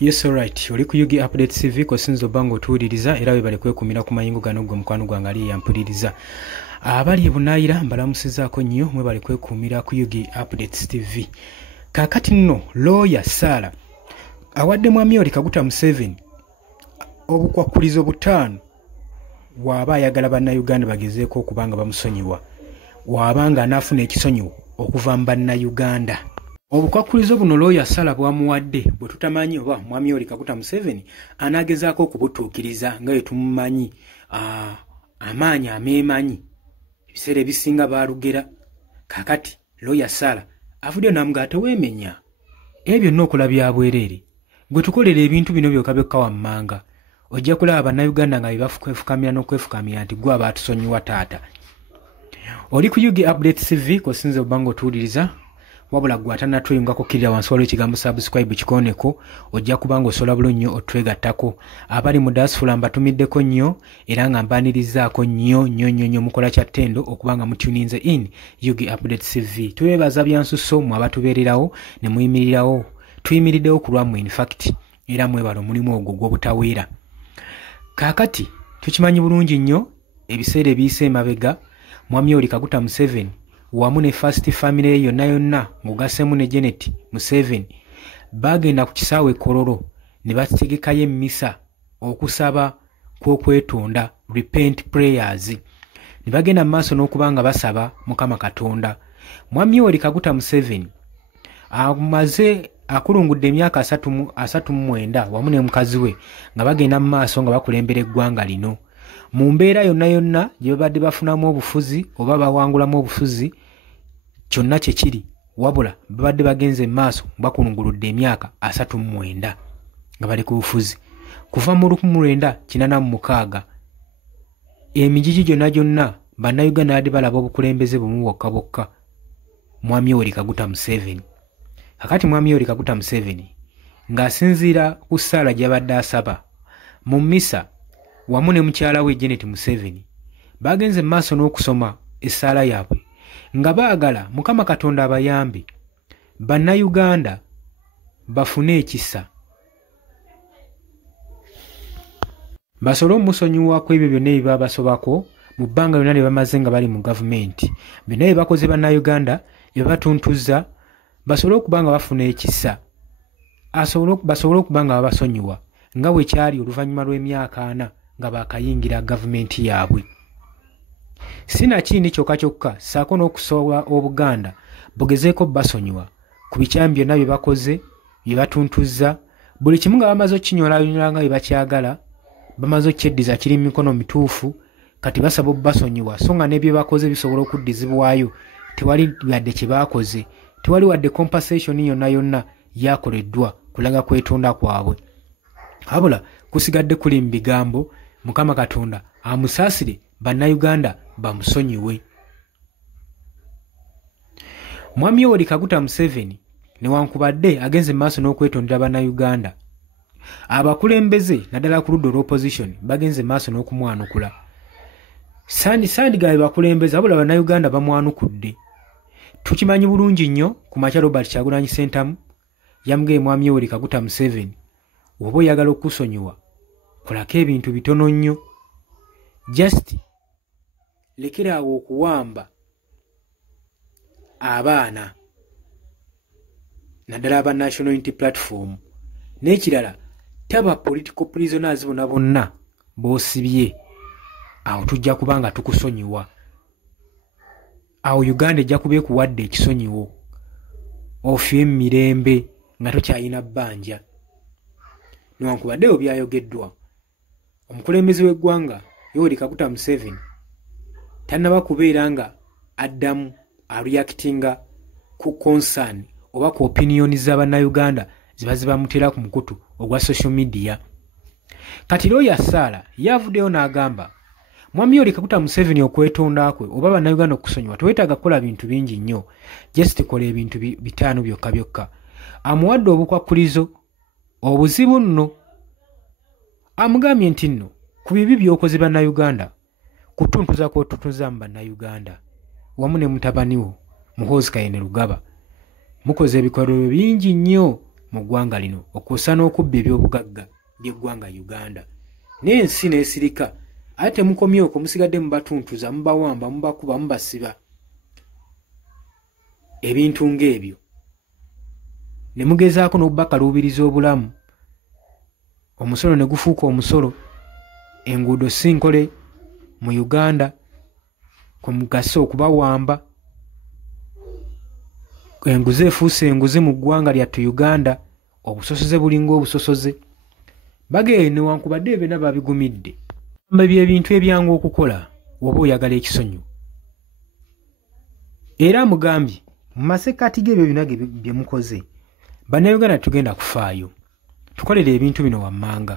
Yes, alright. Oli ku Yugi Update TV ko sinzo bango tuwuliriza era bali kwekumira ku mayingo gano gwe mukwano gwange ali yampuliriza. Abali bunayira mbalamusizaako nnyo mwe bali kwekumira ku Yugi Update TV. Kakati nno lawyer Sarah awadde mwami Yoweri Kaguta Museveni obukwakulizo butaano waba ayagala bannayuganda bagezeeko okubanga bamusonyiwa wabanga anaafuna ekisonyiwo okuva mu bannayuganda. Obukwakulizo buno lawyer Sarah bwamuwadde bwe tutamanyi oba mwami Yoweri Kaguta Museveni anagezaako okubutuukiriza nga bwe tumumanyi amaanyi ameemanyi ebiseera ebisinga baalugera. Kakati lawyer Sarah avudde n'amugaa teweemenya ebyo byonna okola bya bwereere gwe tukolera ebintu bino byokka byokka wammanga ojja kulaba bannayuganda nga bebakwefukamira n'okwefukamira nti gwe abatusonyiwa taata. Oli ku Yugi Update TV kosinze obango tuwuliriza wabula gwe atanatweyungako kirira wansi waliwo ekigambo subscribe kikoneko ojja kubanga osobola bulo nnyo otwegattako. Abali mu diaspora mbatumiddeko nnyo era nga mbanirizaako nnyo mukola kya ttendo okubanga mutuninze in Yugi Update TV. Twebaza byansusso mwe abatubeererawo ne muyimirirawo tuyimiriddewo ku lwammwe in fact era mwebala omulimu ogwo gw'obutaweera. Kaakati tukimanyi bulungi nnyo ebiseera ebiyise emabega mwami Yoweri Kaguta Museveni wamu ne First Family ye yonna ng'ogassemu ne Janet Museveni bagenda ku kisaawe Kololo ne bategekayo emmisa okusaba kw'okwetonda repent prayers ne bagenda mu maaso n'okuba nga basaba Mukama Katonda. Mwami Yoweri Kaguta Museveni amaze akulungudde emyaka 39 wamu ne mukazi we nga bagenda mu maaso nga bakulembera eggwanga lino mu mbeera yonna gye babadde bafunamu obufuzi oba bawangulamu obufuzi kyonna kye kiri wabula babadde bagenze maaso bakulunguludde emyaka 39 nga bali ku bufuzi kuva mu 1986 emijiji gyonna bannayuganda badde balaba obukulembeze bumu bwokka mwami Yoweri Kaguta Museveni. Kakati mwami Yoweri Kaguta Museveni ng'asinziira ku ssaala gy'abadde asaba mu mmisa wamu ne mukyala we Janet Museveni bagenze mu maaso n'okusoma essaala yaabwe nga baagala Mukama Katonda abayambe bannayuganda bafune ekisa basobole omusonyiwako ebyo byonna ebiba basobako mu bbanga lyonna lye bamaze nga bali mu gavumenti. Byonna bye bakoze bannayuganda bye batuntuzza basobole okuba nga bafuna ekisa basobole okuba nga babasonyiwa nga bwe kyali oluvannyuma lw'emyaka 4 nga baakayingira gavumenti yaabwe. Sinakindi kyokka ssaako n'okusobola Obuganda bugezeeko basonyiwa ku bikyambi byonna bye bakoze bye batuntuzza buli kimu nga bamaze okinyolanyola nga bye bakyagala bamaze okyeddiza kiri mu mikono mituufu kati basaba basonyiwa so nga n'ebyo bakoze bisobola okuddizibwayo tewali wadde kye baakoze tewali wadde compensation yonna yakoleddwa kulaga kwetonda kwabwe wabula kusigadde kuli mu bigambo Mukama Katonda amusaasire bannayuganda bamusonyiwe. Mwami Yoweri Kaguta Museveni newankubadde agenze mu maaso n'okwetondera bannayuganda abakulembeze naddala ku ludda olw'opposition bagenze mu maaso n'okumwanukula sandigabe bakulembeze wabula bannayuganda bamwanukudde. Tukimanyi bulungi nnyo ku makya Robert Kyagulanyi Ssentamu yamugee mwami Yoweri Kaguta Museveni oba oyagala okusonyiwa kolako ebintu bitono nnyo just lekeraawo okuwamba abaana naddala aba National Unity Platform n'ekirala taba political prisoners bonna boosibye awo tujja kubanga tukusonyiwa awo Uganda ejja kuba ekuwadde ekisonyiwo ofye emirembe nga tokyalina bbanja. Newankubaddeyo byayogeddwa omukulembeze w'eggwanga Yoweri Kaguta Museveni tannaba kubeera nga addamu areactinga ku concern oba ku opinioni z'abannayuganda ziba zibamutera ku mukutu ogwa social media. Kati lawyer Sarah yavuddeyo n'agamba mwami Yoweri Kaguta Museveni okwetonda kwe oba bannayuganda okusonyiwa teweetaaga kukola bintu bingi nnyo just kola ebintu bitaano byokka. Amuwadde obukwakulizo obuzibu nno amugambye nti nno ku bibi by'okoze bannayuganda kutuntuza kw'otutuza mu bannayuganda wamu ne mutabani wo Muhoozi Kayini Lugaba mukoze ebikolwa bingi nnyo mu ggwanga lino okusa n'okubba ebyobugagga by'eggwanga Uganda n'ensi n'esirika ate mukomye okwo musigadde mubatuntuza mubawamba mubakuba mubasiba ebintu ng'ebyo ne mugezaako n'okubakaluubiriza obulamu omusolo ne gufuuka omusolo enguudo sinkole mu Uganda ku mugaso okubawamba enguzi efuuse enguzi mu ggwanga lyattu Uganda obusosoze bulinga obusosoze bagende newankubadde ebyo babigumidde by'ebintu ebyangu okukola oba oyagala ekisonyu era mugambye mu masekkati g'ebyo binage bye mukoze bannayuganda tugenda kufaayo tukolere ebintu bino wammanga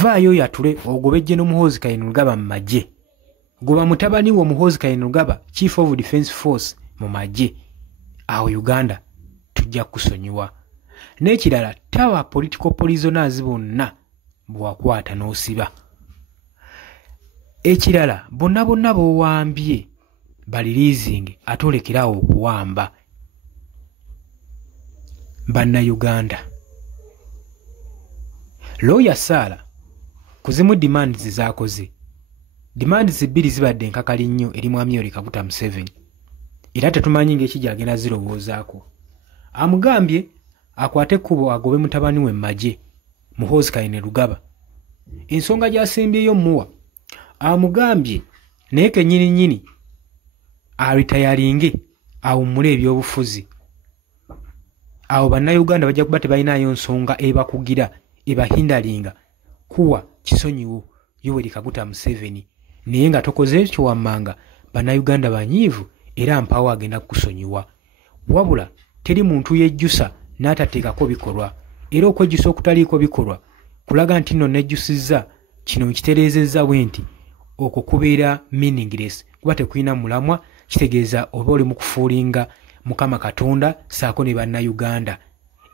vaayo yatule ogobejje n'Omuhoozi Kainerugaba mu magye goba mutabani wo Muhoozi Kainerugaba Chief of Defence Force mu magye awo Uganda tujja kusonyiwa n'ekirala tawa political prisoners bonna bwakwata n'osiba ekirala bonna b'owambye baliriizinge atolekerawo okuwamba Bannayuganda Lawyer Sarah kuzimu demands zaakoze demands bbiri zibadde enkakali nnyo eri Mwami Yoweri Kaguta Museveni era tetumanyi ng'eki agenda zirowoozaako amugambye akwate ekkubo agobe mutabani we mmagye Muhoozi Kainerugaba ensonga gy'asembyeyo muwa amugambye naye kennyini aritayalinge awummule ebyobufuzi awo bannayuganda bajja kuba tebalinayo nsonga ebakugira ebahindalinga kuwa kisonyiwo Yoweri Kaguta Museveni naye nga tokoze ekyo wammanga bannayuganda banyiivu era mpaawo agenda kukusonyiwa wabula teri muntu yejjusa n'atateekako bikolwa era okwejjusa okutaliiko bikolwa kulaga nti nno nejjusizza kino nkitereezezza bwe nti okwo kubeera meaningless kuba tekulina mulamwa kitegeeza oba oli mu kufuulinga Mukama Katonda saako ne bannayuganda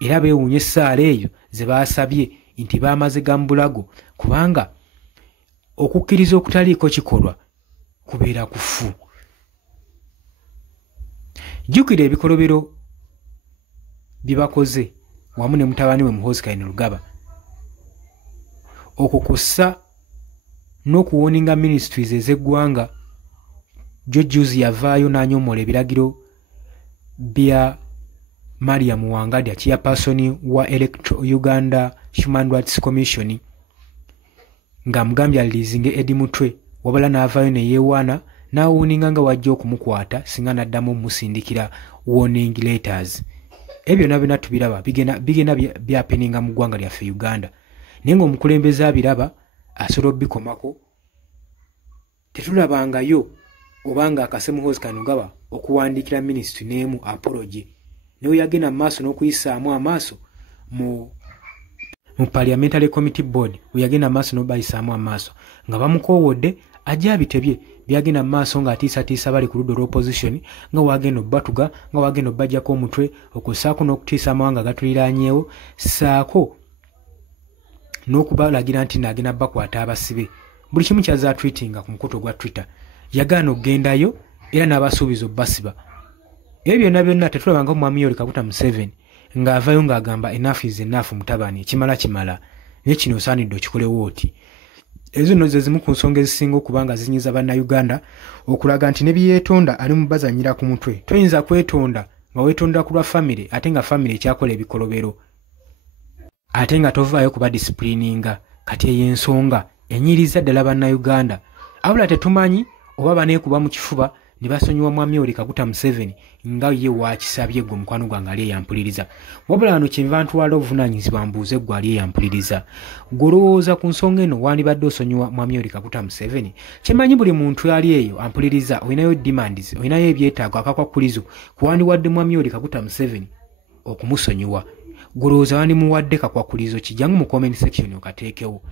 era beewuunye essaala eyo ze baasabye nti baamaze gambulago kubanga okukkiriza okutaliiko kikolwa kubeera kufu jjukira ebikolobero bye bakoze wamu ne mutabani we Muhoozi Kainerugaba okwo kussa n'okuwoninga ministries ez'eggwanga Jojuzi yavaayo n'anyomoola ebiragiro bya Mariam Wangadya chairperson wa Uganda Human Rights Commission nga mugambye alirizinge Eddie Mutwe wabala n'avaayo ne yeewaana n'awuuninga nga wajja okumukwata singa n'addamu musindikira warning letters ebyo nabyo tubiraba bigenda byapeninga mu ggwanga lyaffe Uganda naye ng'omukulembeze abiraba asobola bikomako tetulabangayo obanga akase Muhoozi Kainerugaba okuwandiikira ministry n'emu apology newe yagenda mu maaso n'okuyisaamu amaaso mu parliamentary committee board we yagenda mu maaso n'obayisaamu amaaso nga bamukoowodde ajja abitebye byagenda mu maaso ng'atiisatiisa bali ku ludda olw'opposition nga wagenda obbatuga nga wagenda obbajjako omutwe okusaako n'okutiisa amawanga agatuliraanyeewo saako n'okubalagira nti naagenda bakwata abasibe buli kimu kyaza tweetinga ku mukutu gwa Twitter yagaana okugendayo era n'abasuubiza obbasiba ebyo byonna tetulabanga Mwami Yoweri Kaguta Museveni ng'avaayo ng'agamba enough is enough mutabani kimala naye kino osaanidde okikolewo oti ezo nno ze zimu ku nsonga ezisinga okubanga zinyiza bannayuganda okulaga nti ne byeyeetonda ali mu bazanyira ku mutwe toyinza kwetonda nga weetonda ku lwa famire ate nga famire ekyakola ebikolobero ate nga tovaayo kuba disciplininga kati ey'ensonga enyiriza ddala bannayuganda abula tetumanyi oba baneekuba mu kifuba ne basonyiwa Mwami Yoweri Kaguta Museveni nga ye waakisabye gwe mukwano gwange ali eyampuliriza wabula wano kyenva ntwala obuvunaanyizibwa mbuuze gwe ali eyampuliriza golowooza ku nsonga eno wandibadde osonyiwa Mwami Yoweri Kaguta Museveni kyemanyi buli muntu ali eyo ampuliriza olinayo demands olinayo ebyetaago akakwakulizo kuwandiwadde Mwami Yoweri Kaguta Museveni okumusonyiwa golowooza wandimuwadde kakwakulizo kijjangu mu comment section okateekewo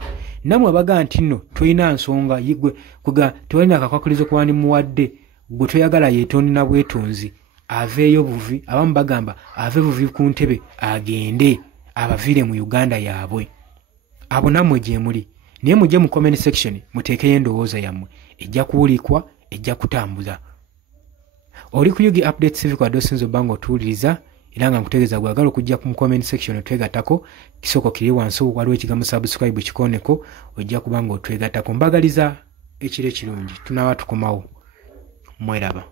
namwe abaga nti nno tolina nsonga yigwe kuga tolina kakwakulizo kuwandimuwadde gwe toyagala yeetondi na bwetonzi aveeyo buvi abamu bagamba ave buvi ku ntebe agende abaviire mu Uganda yaabwe abo nammwe gye muli naye mujje mu comment section muteekeyo endowooza yammwe ejja kuwulikwa ejja kutambuza oli ku Yugi Updates TV kwa dosinzo bango tuuliriza era nga nkutegeeza gwagala okujja ku comment section otwegattako kisoko kiri wansi waliwo ekigambo subscribe kikoneko ojja kubanga otwegattako mbagaliza ekiro ekirungi tunaba tukomawo mweraba